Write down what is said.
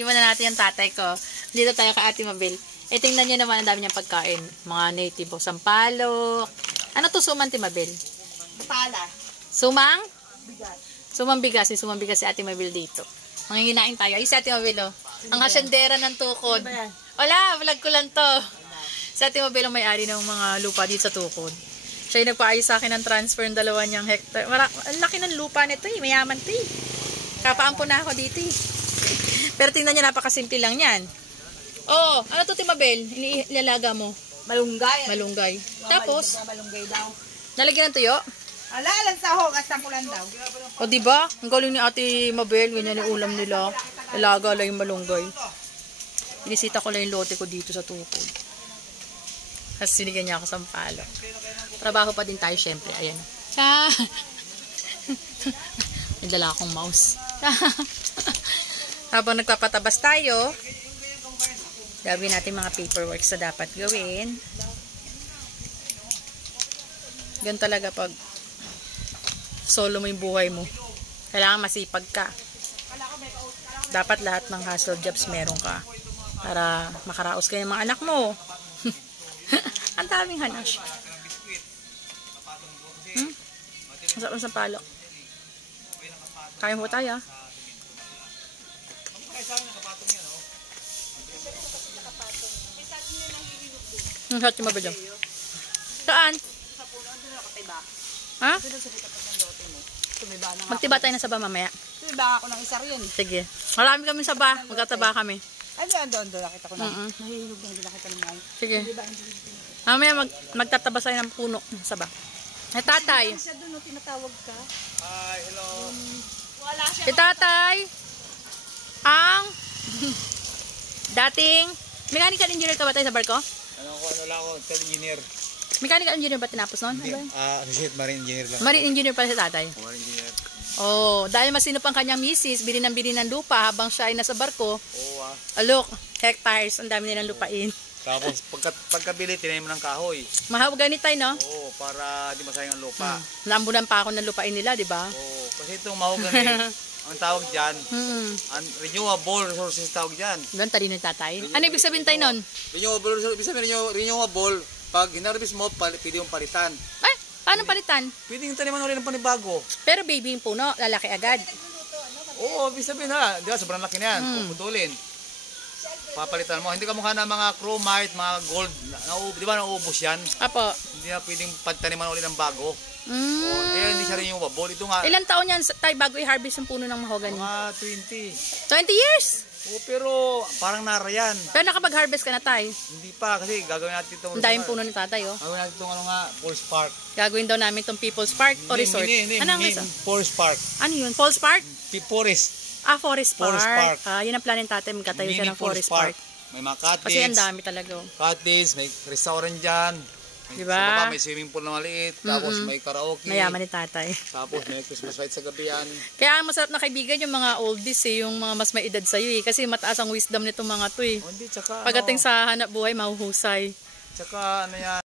Iwan na natin yung tatay ko. Dito tayo kay Ate Mabel. Tingnan nyo naman ang dami niyang pagkain. Mga native o sampalok. Ano to suman, Ate Mabel? Pala. Sumang? Bigas. Sumang bigas. Sumang bigas si Ate Mabel dito. Manginginain tayo. Ay, si Ate Mabel, oh. Ang hasyendera ng tukod. Wala, vlog ko lang to. Si Ate Mabel ang may-ari ng mga lupa dito sa tukod. Siya yung nagpaayos sa akin ng transfer ng 2 hektar. Ang laki ng lupa nito eh. Mayaman to eh. Kapaampo na ako dito eh. Pero tingnan niya, napakasimple lang yan. Oh, ano to, Timabel? Inilalaga mo? Malunggay. Malunggay. Tapos, Malunggay daw. nalagyan ng tuyo? Alalan sa hog at sampulan daw. O, diba? Ang galing ni Ate Mabel. Ganyan yung ulam nila. Ilaga lang yung malunggay. Binisita ko lang yung lote ko dito sa tukod. Tapos sinigyan niya ako sa palo. Trabaho pa din tayo, syempre. Ayan. May dala akong mouse. Habang nagpapatabas tayo, gawin natin mga paperwork na dapat gawin. Ganun talaga pag solo mo yung buhay mo. Kailangan masipag ka. Dapat lahat ng hustle jobs meron ka. Para makaraos ka ng mga anak mo. Ang daming hanash. Masarap sa palo. Kaya mo tayo. Saan yung mabili? Saan? Ha? Magtiba tayo ng saba mamaya. Tiba ako ng isa rin. Sige. Marami kami saba. Magkataba kami. Ano yan doon? Nakita ko na. Nahihilog na hindi nakita naman. Sige. Mamaya magtataba tayo ng puno ng saba. Ay, tatay. Siya doon, tinatawag ka. Hi, hello. Wala siya. Si tatay ang dating mechanical engineer ka ba tayo sa barko? Ano lang ako, engineer. Mechanical engineer ba tinapos nun? Associate marine engineer lang. Marine engineer pala si tatay. Marine engineer. Oh, dahil masinop ang kanyang misis, bili ng lupa habang siya ay nasa barko. Oo Look, hectares, ang dami nilang lupain. Tapos pagkabili, tinanim mo ng kahoy. Mahawag ganit tayo, no? Oo, para di masayang ang lupa. Naambunan pa ako ng lupain nila, di ba? Oo, kasi itong mahogany, ang tawag dyan, renewable resources tawag dyan. Doon, talino ng tatay. Ano ibig sabihin tayo nun? Renewable resources, ibig sabihin renewable, pag hinarvest mo, pwede yung palitan. Ay, paano palitan? Pwede yung taniman ulit ng panibago. Pero baby yung puno, lalaki agad. Oo, ibig sabihin na, di ba, sobrang laki na yan, puputulin. Papalitan mo. Hindi ka mukha ng mga chromite, mga gold. Di ba nauubos yan? Apo. Hindi na pwedeng pagtaniman ulit ng bago. Kaya hindi siya rin yung wabol. Ito nga. Ilang taon yan tayo bago i-harvest yung puno ng mahogany? Mga 20. 20 years? Oo, pero parang nara yan. Pero nakapag-harvest ka na tayo. Hindi pa kasi gagawin natin itong... Ang daming puno ni tatay, oh. Gagawin natin itong ano nga, Falls Park. Gagawin daw namin itong People's Park o resort. Anong resort? Falls Park. Ano yun? Falls Park? Forest. Forest Park. Forest Park. Yun ang planin tatay, magkatayo siya ng Forest Park. May mga cottage. Kasi ang dami talaga. Cottage, may restaurant dyan. Diba? Sa baba may swimming pool na maliit. Tapos may karaoke. Mayaman ni tatay. Tapos may Christmas light sa gabi yan. Kaya ang masarap na kaibigan yung mga oldies eh, yung mga mas may edad sa'yo eh. Kasi mataas ang wisdom nitong mga to eh. Hindi, tsaka Pagdating sa hanap buhay, mahuhusay. Tsaka ano yan.